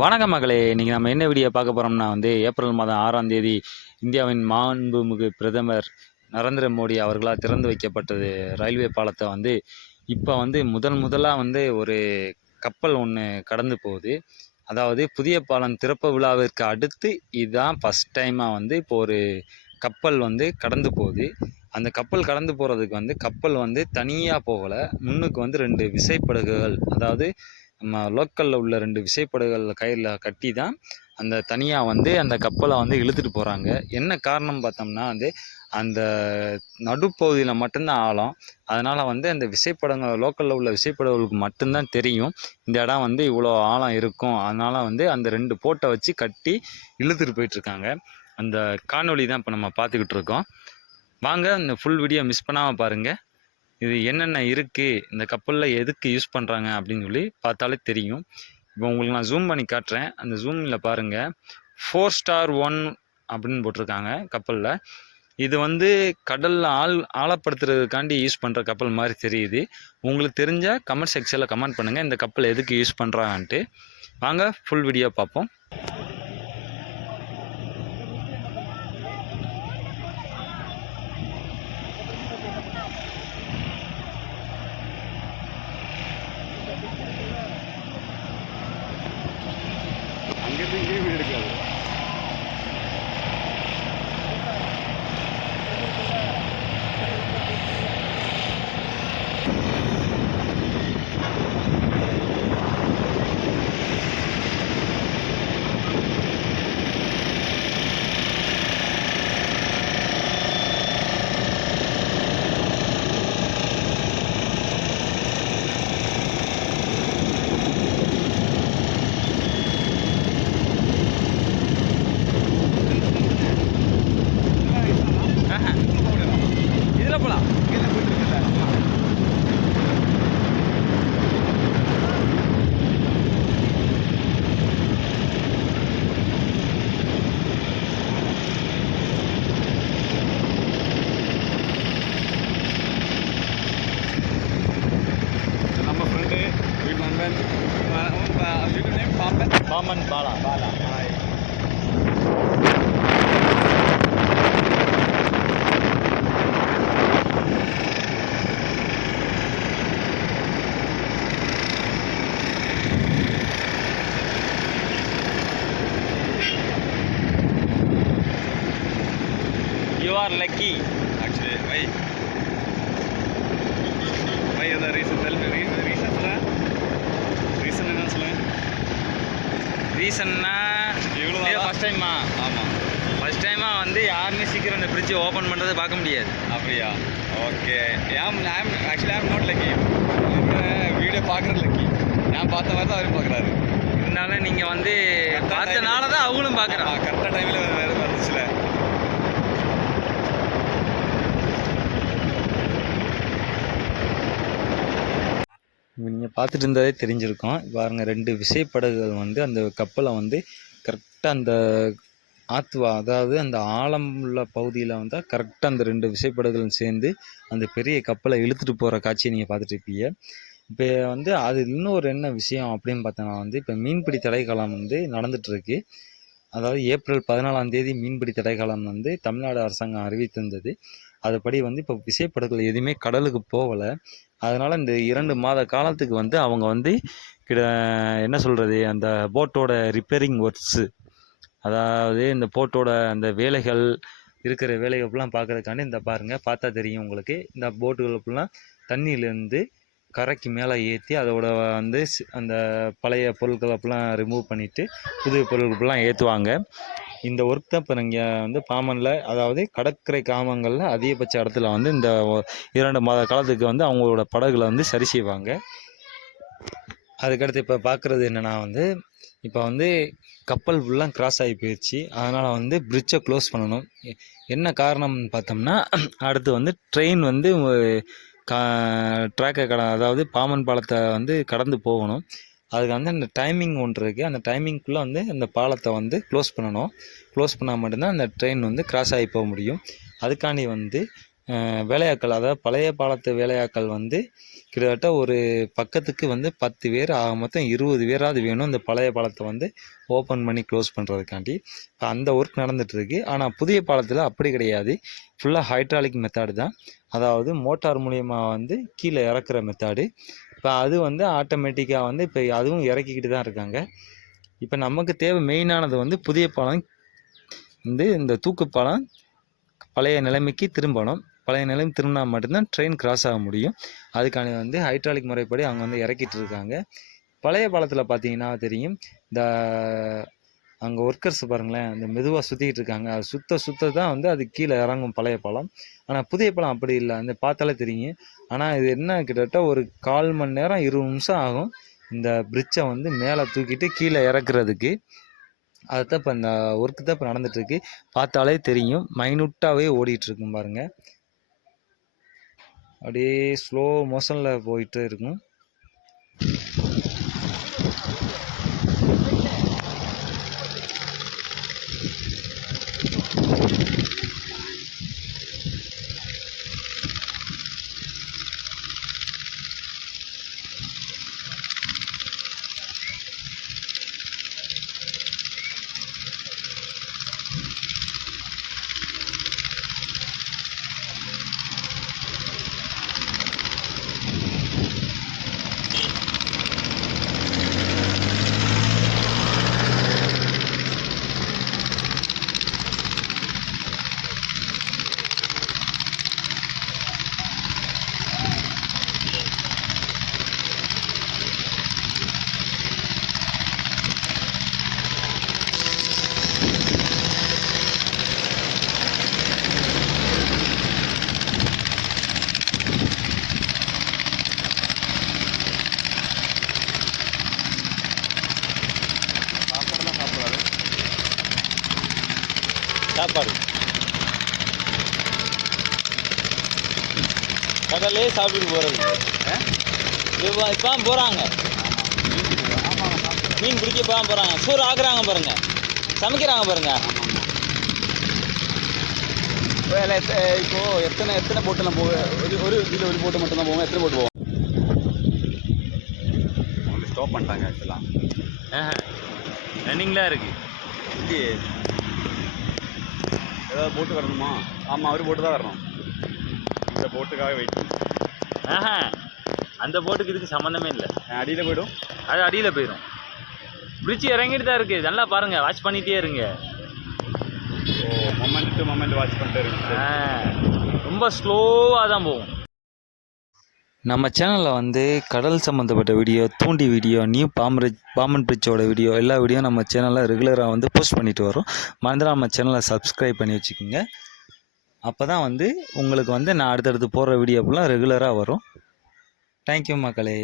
வணக்க மகளே. இன்றைக்கி நம்ம என்ன வீடியோ பார்க்க போகிறோம்னா வந்து ஏப்ரல் மாதம் ஆறாம் தேதி இந்தியாவின் மாண்புமிகு பிரதமர் நரேந்திர மோடி அவர்களால் திறந்து வைக்கப்பட்டது ரயில்வே பாலத்தை வந்து இப்போ வந்து முதன் முதலாக வந்து ஒரு கப்பல் ஒன்று கடந்து போகுது. அதாவது புதிய பாலம் திறப்பு விழாவிற்கு அடுத்து இதுதான் ஃபஸ்ட் டைமாக வந்து இப்போ ஒரு கப்பல் வந்து கடந்து போகுது. அந்த கப்பல் கடந்து போகிறதுக்கு வந்து கப்பல் வந்து தனியாக போகலை. முன்னுக்கு வந்து ரெண்டு விசைப்படகுகள். அதாவது நம்ம லோக்கலில் உள்ள ரெண்டு விசைப்படகுகள் கயிறில் கட்டி தான் அந்த தனியாக வந்து அந்த கப்பலை வந்து இழுத்துட்டு போகிறாங்க என்ன காரணம் பார்த்தோம்னா வந்து அந்த நடுப்பகுதியில் மட்டும்தான் ஆழம். அதனால் வந்து அந்த விசைப்படங்கள் லோக்கலில் உள்ள விசைப்படகுகளுக்கு மட்டும்தான் தெரியும். இந்த இடம் வந்து இவ்வளோ ஆழம் இருக்கும். அதனால் வந்து அந்த ரெண்டு போட்டை வச்சு கட்டி இழுத்துட்டு போயிட்டுருக்காங்க. அந்த காணொளி தான் இப்போ நம்ம பார்த்துக்கிட்டு இருக்கோம். வாங்க இந்த ஃபுல் வீடியோ மிஸ் பண்ணாமல் பாருங்கள் இது என்னென்ன இருக்குது இந்த கப்பலில் எதுக்கு யூஸ் பண்ணுறாங்க அப்படின்னு சொல்லி பார்த்தாலே தெரியும். இப்போ உங்களுக்கு நான் ஜூம் பண்ணி காட்டுறேன். அந்த ஜூமில் பாருங்கள் ஃபோர் ஸ்டார் ஒன் அப்படின்னு போட்டிருக்காங்க கப்பலில். இது வந்து கடலில் ஆள் ஆழப்படுத்துறதுக்காண்டி யூஸ் பண்ணுற கப்பல் மாதிரி தெரியுது. உங்களுக்கு தெரிஞ்ச கமெண்ட் செக்ஷனில் கமெண்ட் பண்ணுங்கள் இந்த கப்பல் எதுக்கு யூஸ் பண்ணுறாங்கன்ட்டு வாங்க ஃபுல் வீடியோ பார்ப்போம். You are lucky actually why why அதான் ரீசன் தெல் ரீசன் ரீசன் சொல்லுவேன் ரீசன் என்னன்னு சொல்லுவேன் ரீசன்னா இவ்வளோ ஃபஸ்ட் டைமா ஆமாம் ஃபஸ்ட் டைமாக வந்து யாருமே சீக்கிரம் இந்த ஃப்ரிட்ஜ் ஓப்பன் பண்ணுறதை பார்க்க முடியாது. அப்படியா? ஓகே ஆம் I'm actually I'm not lucky video பார்க்குறது லக்கி நான் பார்த்த மாதிரி தான் அவரும் பார்க்குறாரு. இருந்தாலும் நீங்கள் வந்து பார்த்தனால தான் அவங்களும் பார்க்குறாங்க. கரெக்டாக டைமில் வேறு இப்போ நீங்கள் பார்த்துட்டு இருந்ததே தெரிஞ்சிருக்கோம். பாருங்கள் ரெண்டு விசைப்படகுகள் வந்து அந்த கப்பலை வந்து கரெக்டாக அந்த ஆத்துவா அதாவது அந்த ஆழம் உள்ள பகுதியில் வந்து கரெக்டாக அந்த ரெண்டு விசைப்படகுகளும் சேர்ந்து அந்த பெரிய கப்பலை இழுத்துட்டு போகிற காட்சியை நீங்கள் பார்த்துட்டு இருப்பீங்க இப்போ வந்து அது இன்னொரு என்ன விஷயம் அப்படின்னு பார்த்தோன்னா வந்து இப்போ மீன்பிடி தடைக்காலம் வந்து நடந்துகிட்ருக்கு அதாவது ஏப்ரல் பதினாலாம் தேதி மீன்பிடி தடைக்காலம் வந்து தமிழ்நாடு அரசாங்கம் அறிவித்திருந்தது. அதுபடி வந்து இப்போ விசைப்படகுகள் எதுவுமே கடலுக்கு போகலை. அதனால் இந்த இரண்டு மாத காலத்துக்கு வந்து அவங்க வந்து கிட என்ன சொல்கிறது அந்த போட்டோட ரிப்பேரிங் ஒர்க்ஸு அதாவது இந்த போட்டோட அந்த வேலைகள் இருக்கிற வேலைகள் ஃபுல்லாக பார்க்குறதுக்காண்டி இந்த பாருங்கள் பார்த்தா தெரியும் உங்களுக்கு. இந்த போட்டுகள் ஃபுல்லாக தண்ணியிலேருந்து கரைக்கு மேலே ஏற்றி அதோட வந்து அந்த பழைய பொருட்களை ஃபுல்லாக ரிமூவ் பண்ணிவிட்டு புது பொருட்கள் ஏற்றுவாங்க இந்த ஒர்க் தான் இப்போ நீங்கள் வந்து பாமனில் அதாவது கடற்கரை கிராமங்களில் அதிகபட்ச இடத்துல வந்து இந்த இரண்டு மாத காலத்துக்கு வந்து அவங்களோட படகுகளை வந்து சரி செய்வாங்க. அதுக்கடுத்து இப்போ பார்க்குறது என்னென்னா வந்து இப்போ வந்து கப்பல் ஃபுல்லாக கிராஸ் ஆகி போயிடுச்சு அதனால் வந்து பிரிட்ஜை க்ளோஸ் பண்ணணும். என்ன காரணம்னு பார்த்தோம்னா அடுத்து வந்து ட்ரெயின் வந்து கா ட்ராக்கை கட அதாவது பாமன் பாலத்தை வந்து கடந்து போகணும். அதுக்கு வந்து அந்த டைமிங் ஒன்று இருக்குது அந்த டைமிங்குள்ளே வந்து அந்த பாலத்தை வந்து க்ளோஸ் பண்ணணும். க்ளோஸ் பண்ணால் மட்டும்தான் அந்த ட்ரெயின் வந்து கிராஸ் ஆகி போக முடியும். அதுக்காண்டி வந்து அஹ், வேலையாட்கள் அதாவது பழைய பாலத்து வேலையாட்கள் வந்து கிட்டத்தட்ட ஒரு பக்கத்துக்கு வந்து பத்து பேர் ஆக மொத்தம் இருபது பேராவது வேணும் இந்த பழைய பாலத்தை வந்து ஓப்பன் பண்ணி க்ளோஸ் பண்ணுறதுக்காண்டி இப்போ அந்த ஒர்க் நடந்துகிட்ருக்கு ஆனால் புதிய பாலத்தில் அப்படி கிடையாது. ஃபுல்லாக ஹைட்ராலிக் மெத்தடு தான். அதாவது மோட்டார் மூலியமாக வந்து கீழே இறக்குற மெத்தடு இப்போ அது வந்து ஆட்டோமேட்டிக்காக வந்து இப்போ அதுவும் இறக்கிக்கிட்டு தான் இருக்காங்க. இப்போ நமக்கு தேவை மெயினானது வந்து புதிய பாலம் வந்து இந்த தூக்கு பாலம் பழைய நிலைமைக்கு திரும்பணும். பழைய நிலைமை திரும்பினா மட்டும்தான் ட்ரெயின் கிராஸ் ஆக முடியும். அதுக்கான வந்து ஹைட்ராலிக் முறைப்படி அவங்க வந்து இறக்கிட்டு இருக்காங்க. பழைய பாலத்தில் பார்த்தீங்கன்னா தெரியும். இந்த அங்கே ஒர்க்கர்ஸ் பாருங்களேன் அந்த மெதுவாக சுற்றிக்கிட்டு இருக்காங்க. அது சுத்த சுத்த தான் வந்து அது கீழே இறங்கும் பழைய பழம். ஆனால் புதிய பழம் அப்படி இல்லை. அந்த பார்த்தாலே தெரியும். ஆனால் இது என்ன கிட்டத்தட்ட ஒரு கால் மணி நேரம் இருபது நிமிஷம் ஆகும். இந்த பிரிட்ஜை வந்து மேலே தூக்கிட்டு கீழே இறக்குறதுக்கு. அதுதான் இப்போ இந்த ஒர்க்கு தான் இப்போ நடந்துட்டுருக்கு பார்த்தாலே தெரியும். மைனூட்டாகவே ஓடிட்டுருக்கும் பாருங்கள் அப்படியே ஸ்லோ மோஷனில் போயிட்டு இருக்கும். சாப்பாடு கடலே சாப்பிட்டு போகிறது இப்போ இப்போ போகிறாங்க மீன் பிடிக்க இப்போ போகிறாங்க சோறு ஆக்குறாங்க பாருங்க. சமைக்கிறாங்க பாருங்க. வேலை இப்போ எத்தனை எத்தனை போட்டெல்லாம் போக ஒரு ஒரு இதில் ஒரு போட்டு மட்டும் தான் போவோம்? எத்தனை போட்டு போவோம்? ஸ்டாப் பண்ணிட்டாங்க ஆக்சுவலாக ரன்னிங்லாம் இருக்கு. இல்லையே ஏதாவது போட்டு வரணுமா? ஆமாம் அவர் போட்டு தான் வரணும். இந்த போட்டுக்காக வெயிட் ஆஹா அந்த போட்டுக்கு இதுக்கு சம்மந்தமே இல்லை. அடியில் போய்டும். அது அடியில் போயிடும் பிரிட்ஜ் இறங்கிட்டு தான் இருக்குது நல்லா பாருங்க வாட்ச் பண்ணிகிட்டே இருங்க. ஓ மொமெண்ட் டு மொமெண்ட் வாட்ச் பண்ணிட்டு இருக்கு ஆ, ரொம்ப ஸ்லோவாக தான் போகும். நம்ம சேனலில் வந்து கடல் சம்மந்தப்பட்ட வீடியோ தூண்டி வீடியோ நியூ பாம்பன் பாம்பன் பிரிட்ஜோட வீடியோ எல்லா வீடியோ நம்ம சேனலில் ரெகுலராக வந்து போஸ்ட் பண்ணிட்டு வரோம் மறந்துடாம நம்ம சேனலை சப்ஸ்கிரைப் பண்ணி வச்சுக்கோங்க. அப்போ தான் வந்து உங்களுக்கு வந்து நான் அடுத்தடுத்து போடுற வீடியோ ஃபுல்லாக ரெகுலராக வரும். தேங்க்யூ மக்களே.